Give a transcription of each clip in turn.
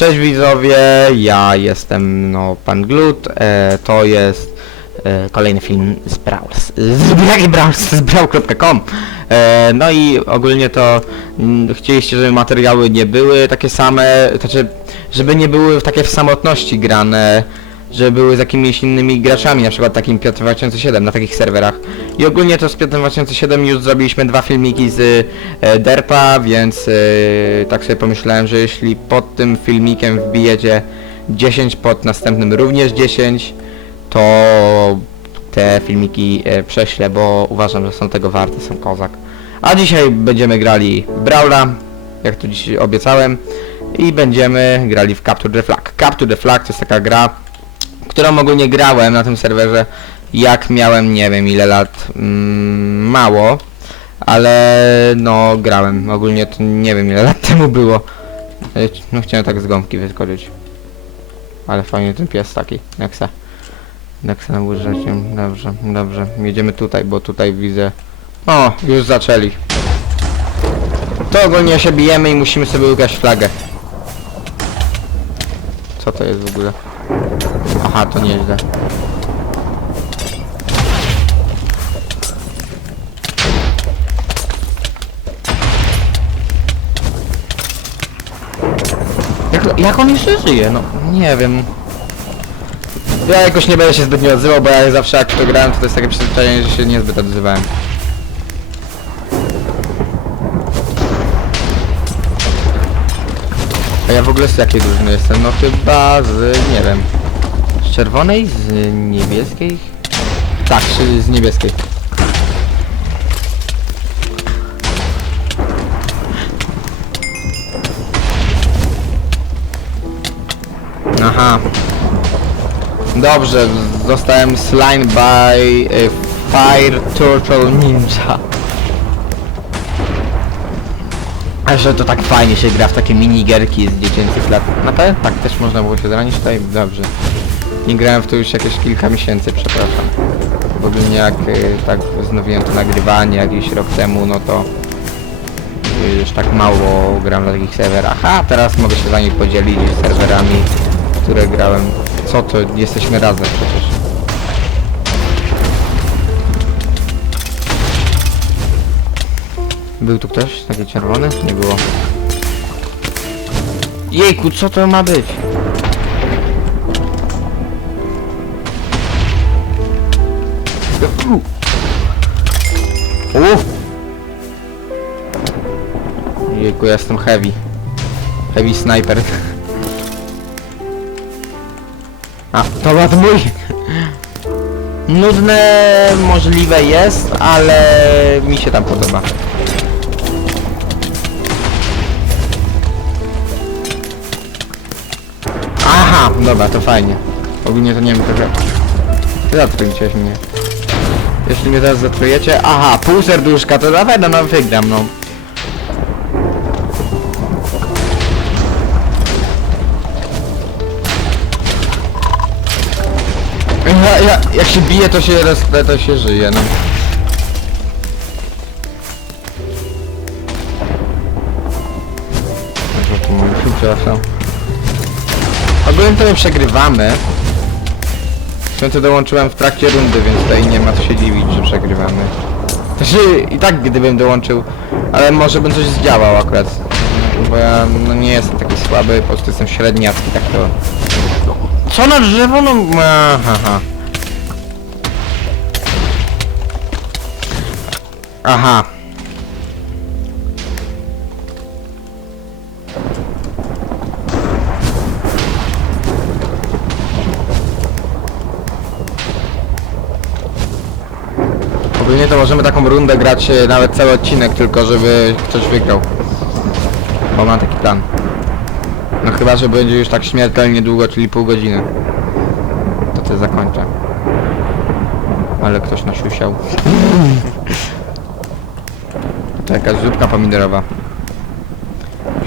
Cześć widzowie, ja jestem no pan Glut, e, to jest e, kolejny film z Brawls, z jaki Brawls, z brawl.com e, No i ogólnie to mm, chcieliście, żeby materiały nie były takie same, znaczy, żeby nie były takie w samotności grane, żeby były z jakimiś innymi graczami, na przykład takim Piotr 2007 na takich serwerach. I ogólnie to z Piotrem 2007 już zrobiliśmy dwa filmiki z e, Derpa, więc e, tak sobie pomyślałem, że jeśli pod tym filmikiem wbijecie 10, pod następnym również 10, to te filmiki e, prześlę, bo uważam, że są tego warte, są kozak. A dzisiaj będziemy grali Brawla, jak to dziś obiecałem, i będziemy grali w Capture the Flag. Capture the Flag to jest taka gra, którą ogólnie grałem na tym serwerze, jak miałem nie wiem ile lat, mm, mało, ale no grałem, ogólnie to nie wiem ile lat temu było. E, No chciałem tak z gąbki wyskoczyć. Ale fajnie ten pies taki, Nexa. Nexa na łyżeczkiem, dobrze, dobrze. Jedziemy tutaj, bo tutaj widzę... O, już zaczęli. To ogólnie się bijemy i musimy sobie ukraść flagę. Co to jest w ogóle? Aha, to nieźle. Jak, jak on jeszcze żyje? No, nie wiem. Ja jakoś nie będę się zbytnio odzywał, bo ja zawsze jak to grałem, to, to jest takie przyzwyczajenie, że się niezbyt odzywałem. A ja w ogóle z jakiej drużyny jestem? No chyba z, nie wiem, z czerwonej, z niebieskiej? Tak, z, niebieskiej. Aha. Dobrze, zostałem slain by y, Fire Turtle Ninja. A że to tak fajnie się gra w takie minigierki z dziecięcych lat. Na pewno tak też można było się zranić tutaj? Dobrze. Nie grałem w to już jakieś kilka miesięcy, przepraszam. W ogóle jak y, tak wznowiłem to nagrywanie jakiś rok temu, no to y, już tak mało gram na takich serwerach. A teraz mogę się z wami podzielić serwerami, które grałem. Co to? Jesteśmy razem przecież. Był tu ktoś? Taki czerwony? Nie było. Jejku, co to ma być? Uff! Jejku, ja jestem heavy. Heavy sniper. A, to był mój! Nudne możliwe jest, ale mi się tam podoba. Aha, dobra, to fajnie. Ogólnie to nie wiem, trochę... Zatrujcie mnie. Jeśli mnie teraz zatrujecie... Aha, pół serduszka, to na pewno no, wygram, no. Ja, ja, jak się bije, to się raz, to się żyje, no. Przepraszam. Ogólnie to my przegrywamy. Zresztą to dołączyłem w trakcie rundy, więc tutaj nie ma co się dziwić, że przegrywamy. Znaczy i tak gdybym dołączył, ale może bym coś zdziałał akurat. Bo ja no, nie jestem taki słaby, po prostu jestem średniacki, tak to... Co na drzewo? No... Aha. Aha. Ogólnie to możemy taką rundę grać e, nawet cały odcinek, tylko żeby ktoś wygrał. Bo mam taki plan. No chyba, że będzie już tak śmiertelnie długo, czyli pół godziny. To to zakończę. Ale ktoś nasiusiał. To jakaś zupka pomidorowa.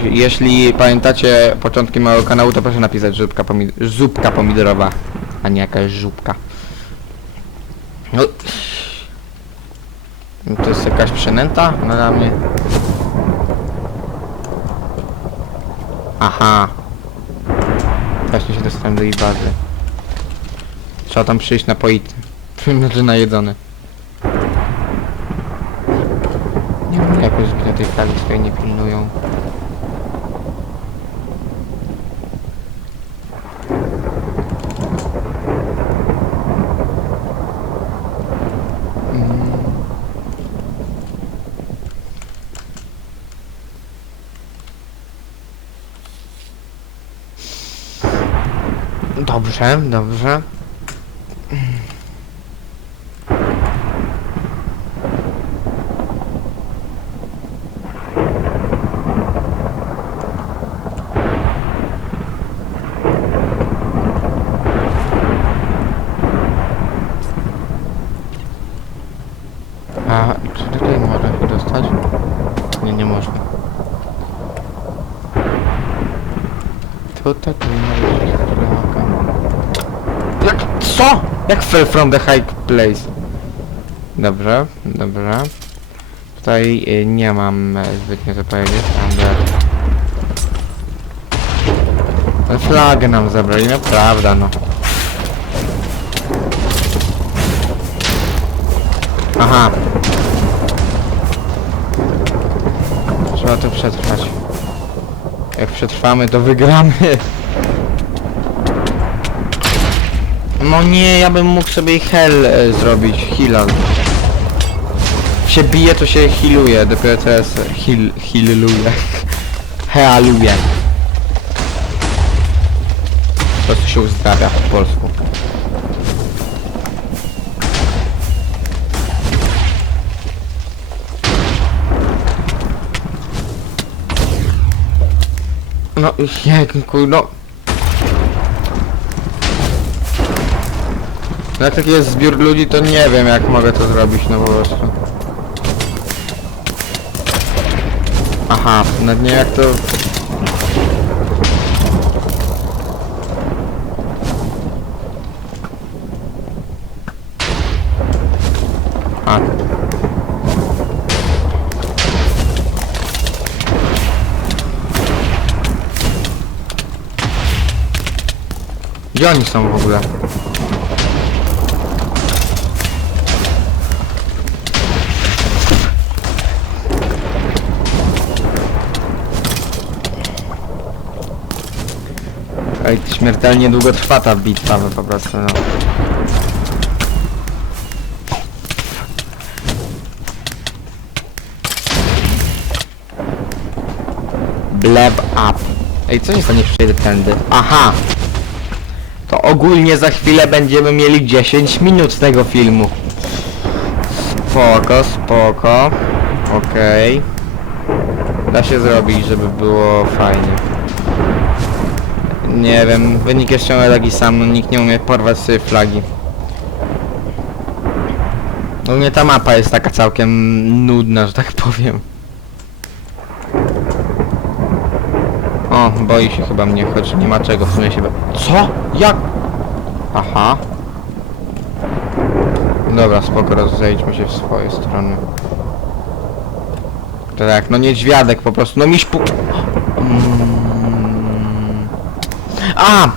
Jeśli pamiętacie początki mojego kanału, to proszę napisać zupka, pomid zupka pomidorowa, a nie jakaś żubka. No. To jest jakaś przynęta No, dla mnie. Aha. Właśnie się dostałem do jej bazy. Trzeba tam przyjść napoity. Znaczy najedzony. Nie wiem, jakoś na tej flagi swojej nie pilnują. Dobrze, dobrze. A tutaj można się dostać? Nie, nie można. Tutaj powinna być flaga. Jak? Co? Jak fell from the high place? Dobrze, dobrze. Tutaj y, nie mam e, zbytnio co powiedzieć. Ale Flagę nam zabrali, no prawda no. Aha. Trzeba to przetrwać. Jak przetrwamy, to wygramy. No nie, ja bym mógł sobie hell e, zrobić, heal. się bije, to się healuje, dopiero teraz heal, healuje. Healuje. Po prostu się uzdrawia po polsku. No, jejku, no. Jak taki jest zbiór ludzi, to nie wiem jak mogę to zrobić, no po prostu. Aha, nawet nie jak to... A. Gdzie oni są w ogóle? Ej, śmiertelnie długo trwa ta bitwa po prostu, no. Bleb up. Ej, co się stanie, przejdę tędy? Aha! To ogólnie za chwilę będziemy mieli 10 minut tego filmu. Spoko, spoko. Okej. Da się zrobić, żeby było fajnie. Nie wiem, wynik jeszcze taki sam, nikt nie umie porwać sobie flagi. Mnie ta mapa jest taka całkiem nudna, że tak powiem. O, boi się chyba mnie, choć nie ma czego, w sumie się... Co? Jak? Aha. Dobra, spoko, rozejdźmy się w swoje strony. Tak, no niedźwiadek po prostu, no miś pu... Mm. A!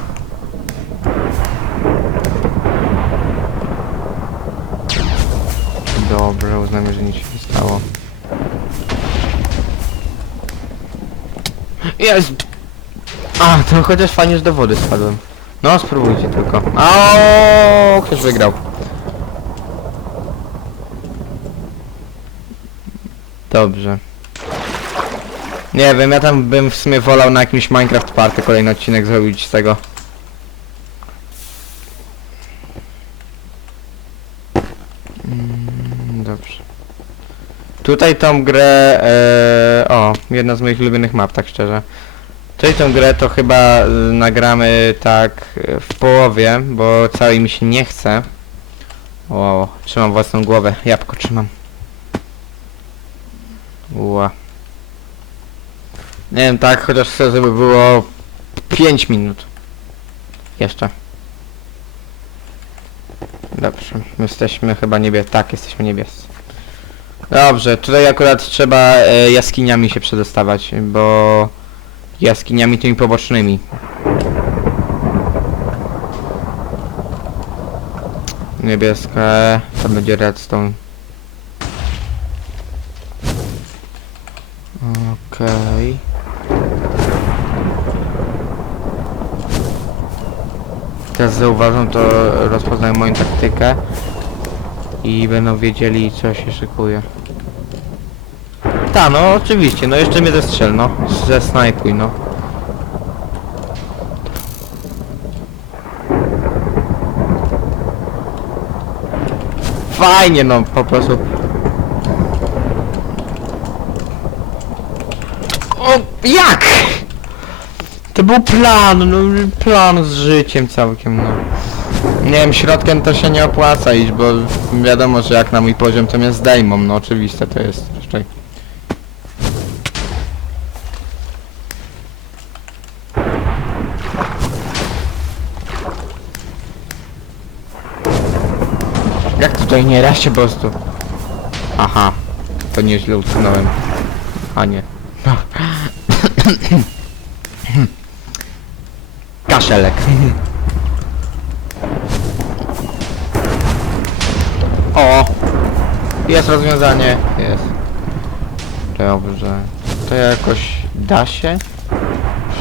Dobrze, uznamy, że nic się nie stało. Jest! A, to chociaż fajnie, że do wody spadłem. No, spróbujcie tylko. O, ktoś wygrał. Dobrze. Nie wiem, ja tam bym w sumie wolał na jakimś Minecraft Party kolejny odcinek zrobić z tego. Mm, Dobrze. Tutaj tą grę, e, o, jedna z moich ulubionych map, tak szczerze. Tutaj tą grę to chyba e, nagramy tak e, w połowie, bo całej mi się nie chce. Wow, trzymam własną głowę, jabłko trzymam. Ła. Nie wiem, tak, chociaż chcę, żeby było 5 minut. Jeszcze. Dobrze, my jesteśmy chyba niebiescy. Tak, jesteśmy niebiescy. Dobrze, tutaj akurat trzeba e, jaskiniami się przedostawać, bo jaskiniami tymi pobocznymi. Niebieska, to będzie redstone. Okej. Okay. Teraz zauważą, to rozpoznają moją taktykę i będą wiedzieli co się szykuje. Ta, no oczywiście, no jeszcze mnie zestrzel, no. Ze snajpuj, no. Fajnie, no, po prostu. O, jak? To był plan, no plan z życiem całkiem, no. Nie wiem, środkiem to się nie opłaca iść, bo wiadomo, że jak na mój poziom to mnie zdejmą, no oczywiste to jest raczej. Jak tutaj nie raz się po prostu... Aha, to nieźle utknąłem. A nie. Kaszelek. O! Jest rozwiązanie. Jest. Dobrze. To jakoś da się?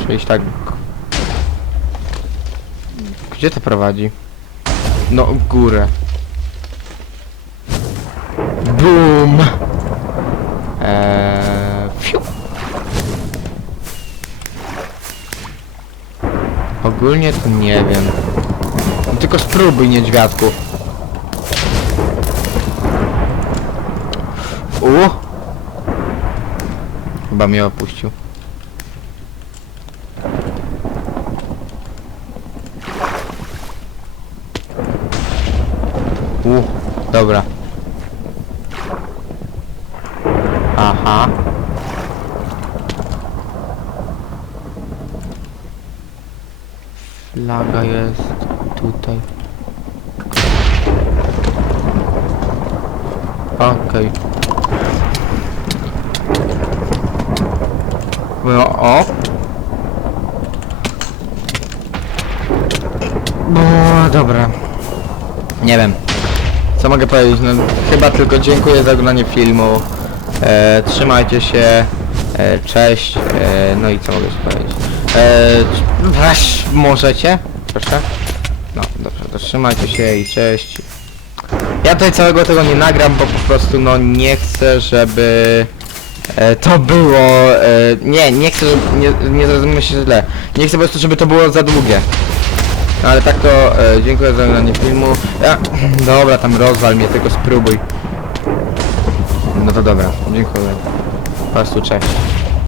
Przejść tak... Gdzie to prowadzi? No, górę. Boom! Ogólnie to nie wiem. No Tylko spróbuj niedźwiadku. U. Chyba mnie opuścił. U, dobra. Aha. Flaga jest tutaj. Okej. No o. No dobra. Nie wiem. Co mogę powiedzieć? No chyba tylko dziękuję za oglądanie filmu. E, trzymajcie się. E, cześć. E, no i co mogę powiedzieć? E, weź, możecie? Proszę. No dobrze, to trzymajcie się i cześć. Ja tutaj całego tego nie nagram, bo po prostu no nie chcę, żeby e, to było... E, nie, nie chcę, żeby, nie, nie zrozummy się źle. Nie chcę po prostu, żeby to było za długie. No, ale tak to e, dziękuję za oglądanie filmu. Ja, dobra, tam rozwal mnie, tylko spróbuj. No to dobra, dziękuję. Po prostu cześć.